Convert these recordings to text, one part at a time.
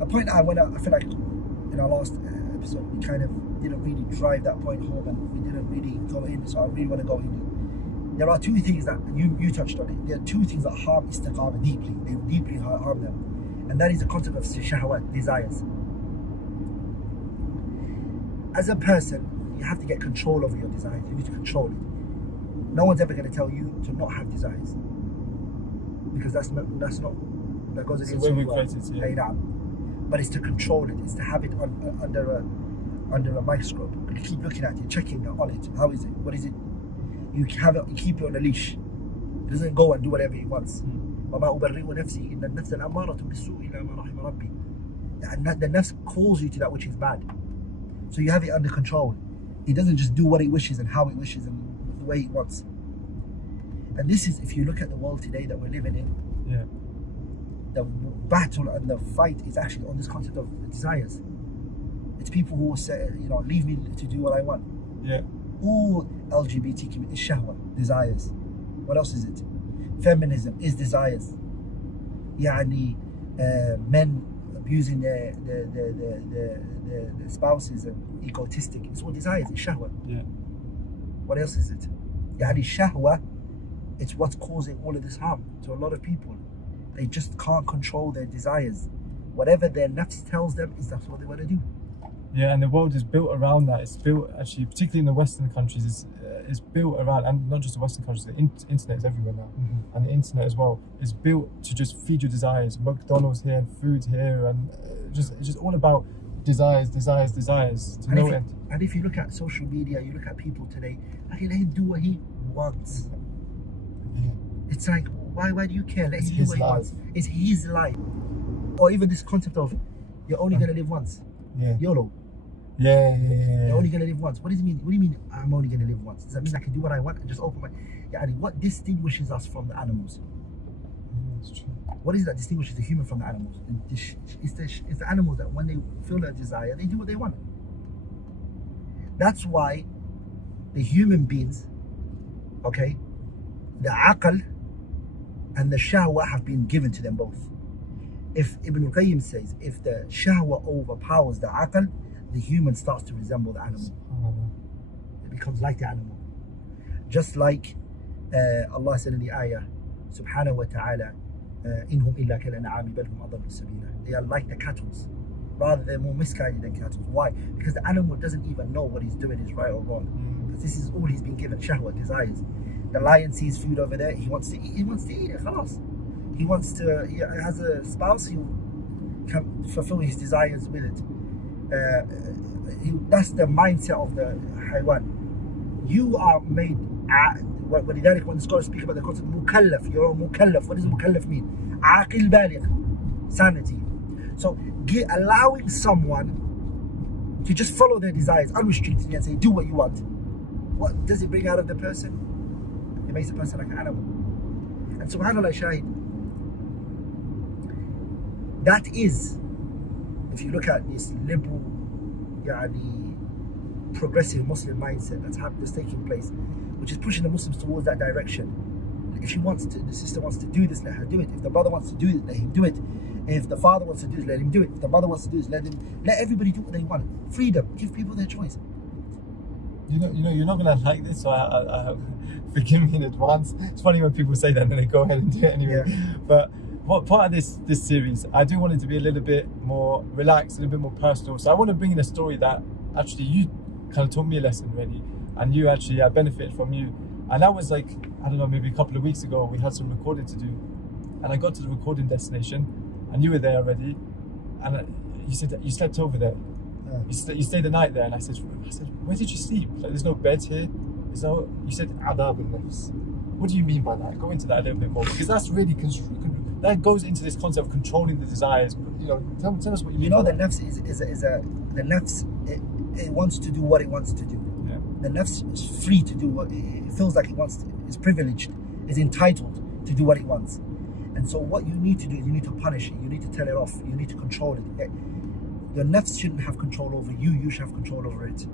a point I feel like in our last episode we kind of didn't really drive that point home, and we didn't really go in. So I really want to go in. There are two things that you touched on it. There are two things that harm istiqamah deeply. They deeply harm them, and that is the concept of shahwat, desires. As a person, you have to get control over your desires. You need to control it. No one's ever going to tell you to not have desires, because that goes against who we created. Yeah. But it's to control it. It's to have it under a microscope. You keep looking at it, checking on it. How is it? What is it? You have it. You keep it on a leash. It doesn't go and do whatever it wants. وَمَا أُبَرِّئُ نَفْسِي إِنَّ النَّفْسَ الْأَمَّارَةُ بِالسُّوءِ إِلَّا مَا رَحِمَ رَبِّي. The nafs calls you to that which is bad. So you have it under control. It doesn't just do what it wishes and how it wishes and the way it wants. And this is, if you look at the world today that we're living in, the battle and the fight is actually on this concept of desires. It's people who will say, leave me to do what I want. Yeah. All LGBT community is shahwa, desires. What else is it? Feminism is desires. Men abusing their spouses and egotistic. It's all desires. It's shahwa. Yeah. What else is it? Shahwa. It's what's causing all of this harm to a lot of people. They just can't control their desires. Whatever their nafs tells them is that's what they want to do. Yeah, and the world is built around that. It's built, actually, particularly in the Western countries, it's built around, and not just the Western countries, the internet is everywhere now. And the internet as well is built to just feed your desires. McDonald's here and food here, and it's just all about desires to no end. And if you look at social media, you look at people today, let him do what he wants. Yeah. It's like, why do you care? Let him do what he wants. It's his life. Or even this concept of, you're only going to live once. Yeah. YOLO. Yeah. You're only going to live once. What does it mean? What do you mean I'm only going to live once? Does that mean I can do what I want and just open my... what distinguishes us from the animals? That's true. What is it that distinguishes the human from the animals? It's the animals that when they feel a desire, they do what they want. That's why the human beings, okay, the aql and the shahwa have been given to them both. If Ibn al-Qayyim says, if the shahwa overpowers the aql, the human starts to resemble the animal. It becomes like the animal. Just like Allah said in the ayah, subhanahu wa ta'ala, إِنْهُمْ إِلَّا كَالْأَنْعَامِ بَلْ هُمْ أَضَلُّ سَبِيلًا. They are like the cattle. Rather, they're more misguided than cattle. Why? Because the animal doesn't even know what he's doing is right or wrong. Because this is all he's been given, shahwa, desires. The lion sees food over there, he wants to eat it, khalas. He has a spouse, he can fulfill his desires with it. That's the mindset of the haywan. You are made, when the scholars speak about the concept of mukallaf, you're a mukallaf. What does mukallaf mean? Aqil baligh, sanity. So allowing someone to just follow their desires unrestrictedly and say, do what you want. What does it bring out of the person? It makes the person like an animal. And subhanAllah shahid, that is, if you look at this liberal, progressive Muslim mindset that's taking place, which is pushing the Muslims towards that direction. If the sister wants to do this, let her do it. If the brother wants to do it, let him do it. If the father wants to do it, let him do it. If the mother wants to do it, let everybody do what they want. Freedom, give people their choice. You're not gonna like this, so I forgive me in advance. It's funny when people say that and then they go ahead and do it anyway. Yeah. But what part of this series, I do want it to be a little bit more relaxed, a little bit more personal. So I want to bring in a story that actually you kind of taught me a lesson really, and you actually benefited from you. And that was like, I don't know, maybe a couple of weeks ago, we had some recording to do, and I got to the recording destination, and you were there already, and you said that you slept over there. You stayed the night there, and I said, where did you sleep? Like, there's no beds here. You said adab al-nafs. What do you mean by that? Go into that a little bit more, because that's really that goes into this concept of controlling the desires. Tell us what you mean. The nafs the nafs. It wants to do what it wants to do. Yeah. The nafs is free to do what it feels like it wants to. It's privileged. It's entitled to do what it wants. And so what you need to do is you need to punish it. You need to tell it off. You need to control it. Your nafs shouldn't have control over you. You should have control over it.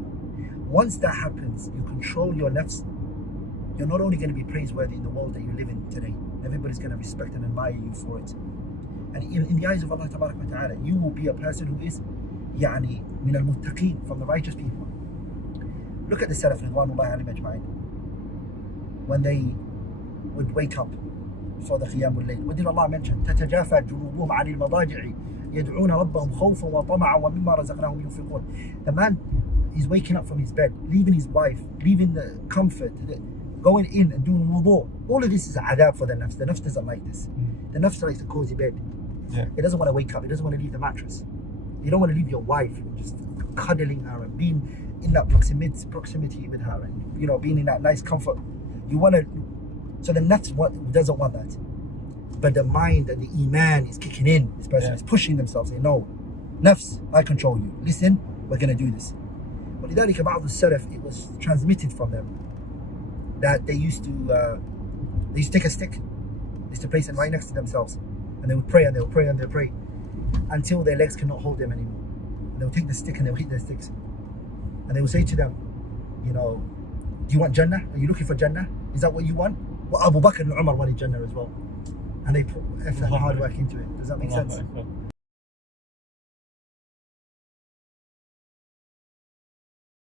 Once that happens, you control your nafs. You're not only going to be praiseworthy in the world that you live in today. Everybody's going to respect and admire you for it. And in the eyes of Allah Ta'ala, you will be a person who is يعني من المتقين, from the righteous people. Look at the Salaf Ridwanullahi alayhim ajma'in. When they would wake up for the Qiyamul Layl, what did Allah mention? تتجافى جنوبهم عن المضاجع يدعون ربهم خوفا وطمعا ومما رزقناهم ينفقون. The man is waking up from his bed, leaving his wife, leaving the comfort, going in and doing wudu. All of this is adab for the nafs. The nafs doesn't like this. The nafs likes a cozy bed. Yeah. It doesn't want to wake up. It doesn't want to leave the mattress. You don't want to leave your wife just cuddling her and being in that proximity with her, and you know, being in that nice comfort. You want to. So the nafs doesn't want that. But the mind and the iman is kicking in. This person is pushing themselves, saying, no, nafs, I control you. Listen, we're going to do this. ولذلك بعض السلف, it was transmitted from them that they used to take a stick, they used to place it right next to themselves, and they would pray and they would pray and they would pray until their legs cannot hold them anymore. And they would take the stick and they would hit their sticks, and they would say to them, you know, do you want Jannah? Are you looking for Jannah? Is that what you want? Well, Abu Bakr and Umar wanted Jannah as well, and they put effort and hard work into it. Does that make sense?